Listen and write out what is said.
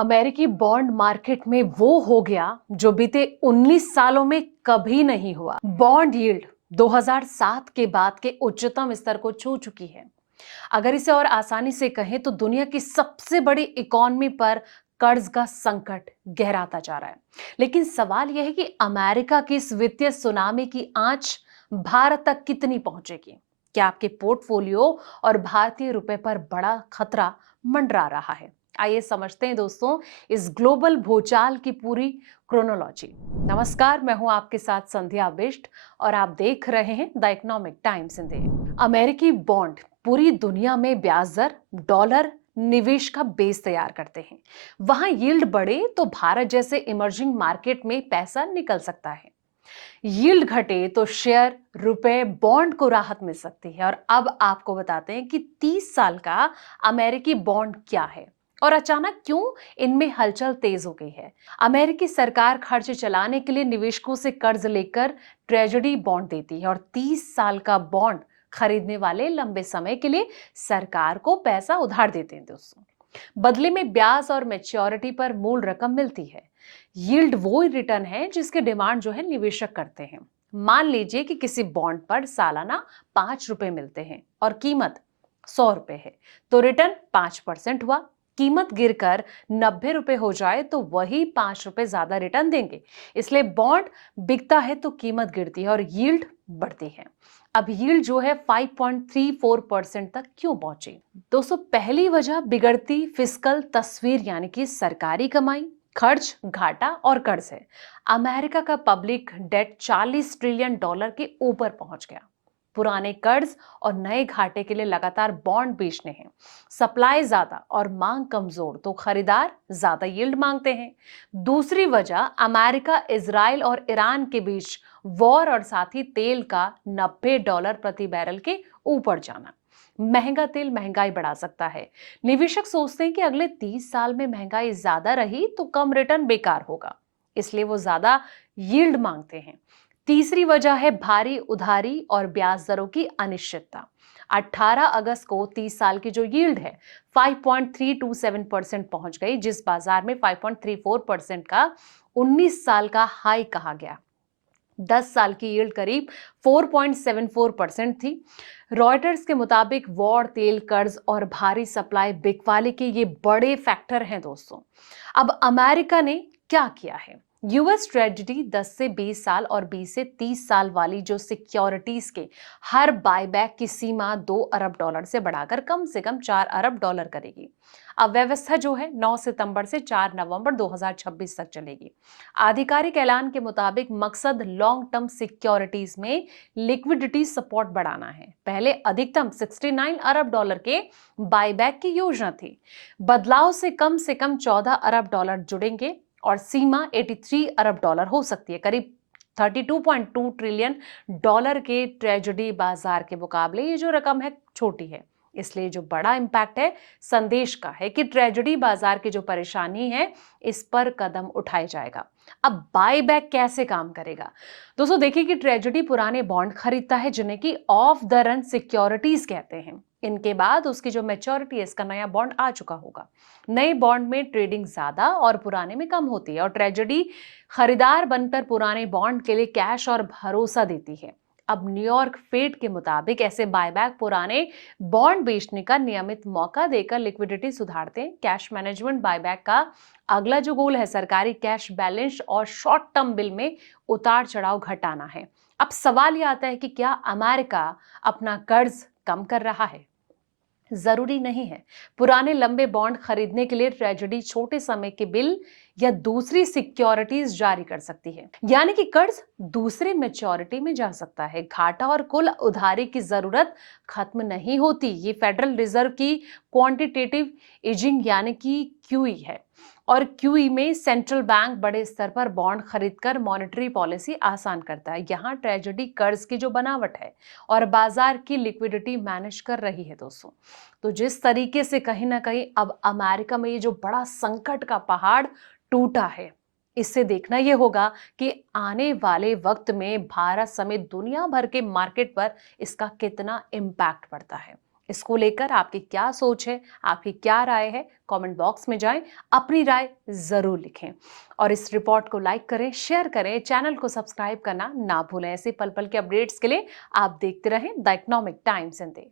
अमेरिकी bond market में वो हो गया जो बीते 19 सालों में कभी नहीं हुआ। बॉन्ड यील्ड 2007 के बाद के उच्चतम स्तर को छू चुकी है। अगर इसे और आसानी से कहें तो दुनिया की सबसे बड़ी इकोनॉमी पर कर्ज का संकट गहराता जा रहा है। लेकिन सवाल यह है कि अमेरिका की इस वित्तीय सुनामी की आंच भारत तक कितनी पहुंचेगी? क्या आपके पोर्टफोलियो और भारतीय रुपए पर बड़ा खतरा मंडरा रहा है? आइए समझते हैं दोस्तों इस ग्लोबल भूचाल की पूरी क्रोनोलॉजी। नमस्कार, मैं हूं आपके साथ संध्या बिष्ट और आप देख रहे हैं द इकोनॉमिक टाइम्स इंडिया। अमेरिकी बॉन्ड पूरी दुनिया में ब्याज दर, डॉलर, निवेश का बेस तैयार करते हैं। वहां यील्ड बढ़े तो भारत जैसे इमर्जिंग मार्केट में पैसा निकल सकता है। यील्ड घटे तो शेयर, रुपए, बॉन्ड को राहत मिल सकती है। और अब आपको बताते हैं कि 30 साल का अमेरिकी बॉन्ड क्या है और अचानक क्यों इनमें हलचल तेज हो गई है। अमेरिकी सरकार खर्च चलाने के लिए निवेशकों से कर्ज लेकर ट्रेजरी बॉन्ड देती है और 30 साल का बॉन्ड खरीदने वाले लंबे समय के लिए सरकार को पैसा उधार देते हैं दोस्तों। बदले में ब्याज और मैच्योरिटी पर मूल रकम मिलती है। यील्ड वो रिटर्न है जिसके डिमांड जो है निवेशक करते हैं। मान लीजिए कि किसी बॉन्ड पर सालाना 5 रुपए मिलते हैं और कीमत 100 रुपए है, तो रिटर्न 5% हुआ। कीमत गिरकर 90 रुपए हो जाए तो वही 5 रुपए ज्यादा रिटर्न देंगे। इसलिए बॉन्ड बिकता है तो कीमत गिरती है और यील्ड बढ़ती है। अब यील्ड जो है 5.34% तक क्यों पहुंची? दोस्तों, पहली वजह बिगड़ती फिस्कल तस्वीर यानी कि सरकारी कमाई, खर्च, घाटा और कर्ज है। अमेरिका का पब्लिक डेट 40 ट्रिलियन डॉलर के ऊपर पहुंच गया। पुराने कर्ज और नए घाटे के लिए लगातार बॉन्ड बेचने हैं। सप्लाई ज्यादा और मांग कमजोर तो खरीदार ज्यादा यील्ड मांगते हैं। दूसरी वजह अमेरिका, इजराइल और ईरान के बीच वॉर और साथ ही तेल का $90 प्रति बैरल के ऊपर जाना। महंगा तेल महंगाई बढ़ा सकता है। निवेशक सोचते हैं कि अगले 30 साल में महंगाई ज्यादा रही तो कम रिटर्न बेकार होगा, इसलिए वो ज्यादा यील्ड मांगते हैं। तीसरी वजह है भारी उधारी और ब्याज दरों की अनिश्चितता। 18 अगस्त को 30 साल की जो यील्ड है 5.327% पहुंच गई, जिस बाजार में 5.34% का 19 साल का हाई कहा गया। 10 साल की यील्ड करीब 4.74% थी। रॉयटर्स के मुताबिक वॉर, तेल, कर्ज और भारी सप्लाई बिकवाली के ये बड़े फैक्टर हैं दोस्तों। अब अमेरिका ने क्या किया है? यूएस ट्रेजरी 10 से 20 साल और 20 से 30 साल वाली जो सिक्योरिटीज के हर बायबैक की सीमा $2 अरब से बढ़ाकर कम से कम $4 अरब करेगी। अब व्यवस्था जो है 9 सितंबर से 4 नवंबर 2026 तक चलेगी। आधिकारिक ऐलान के मुताबिक मकसद लॉन्ग टर्म सिक्योरिटीज में लिक्विडिटी सपोर्ट बढ़ाना है। पहले अधिकतम $69 अरब के बायबैक की योजना थी। बदलाव से कम $14 अरब जुड़ेंगे और सीमा $83 अरब हो सकती है। करीब 32.2 ट्रिलियन डॉलर के ट्रेजरी बाजार के मुकाबले ये जो रकम है छोटी है। इसलिए जो बड़ा इंपैक्ट है संदेश का है कि ट्रेजरी बाजार की जो परेशानी है इस पर कदम उठाया जाएगा। अब बायबैक कैसे काम करेगा? दोस्तों देखिए कि ट्रेजरी पुराने बॉन्ड खरीदता है जिन्हें कि ऑफ द रन सिक्योरिटीज कहते हैं। इनके बाद उसकी जो मैच्योरिटी है इसका नया बॉन्ड आ चुका होगा। नए बॉन्ड में ट्रेडिंग ज्यादा और पुराने में कम होती है और ट्रेजरी खरीदार बनकर पुराने बॉन्ड के लिए कैश और भरोसा देती है। अब न्यूयॉर्क फेड के मुताबिक ऐसे बायबैक पुराने बॉन्ड बेचने का नियमित मौका देकर लिक्विडिटी सुधारते हैं। कैश मैनेजमेंट बायबैक का अगला जो गोल है सरकारी कैश बैलेंस और शॉर्ट टर्म बिल में उतार चढ़ाव घटाना है। अब सवाल यह आता है कि क्या अमेरिका अपना कर्ज कम कर रहा है? जरूरी नहीं है। पुराने लंबे बॉन्ड खरीदने के लिए ट्रेजरी छोटे समय के बिल या दूसरी सिक्योरिटीज जारी कर सकती है, यानी कि कर्ज दूसरे मैच्योरिटी में जा सकता है। घाटा और कुल उधारी की जरूरत खत्म नहीं होती। ये फेडरल रिजर्व की क्वांटिटेटिव इजिंग यानी कि क्यूई है और क्यूई में सेंट्रल बैंक बड़े स्तर पर बॉन्ड खरीदकर मॉनेटरी पॉलिसी आसान करता है। यहाँ ट्रेजरी कर्ज की जो बनावट है और बाजार की लिक्विडिटी मैनेज कर रही है दोस्तों। तो जिस तरीके से कहीं ना कहीं अब अमेरिका में ये जो बड़ा संकट का पहाड़ टूटा है, इससे देखना यह होगा कि आने वाले वक्त में भारत समेत दुनिया भर के मार्केट पर इसका कितना इम्पैक्ट पड़ता है। इसको लेकर आपकी क्या सोच है, आपकी क्या राय है? कमेंट बॉक्स में जाएं, अपनी राय जरूर लिखें और इस रिपोर्ट को लाइक करें, शेयर करें, चैनल को सब्सक्राइब करना ना भूलें। ऐसे पल पल के अपडेट्स के लिए आप देखते रहें द इकोनॉमिक टाइम्स हिंदी।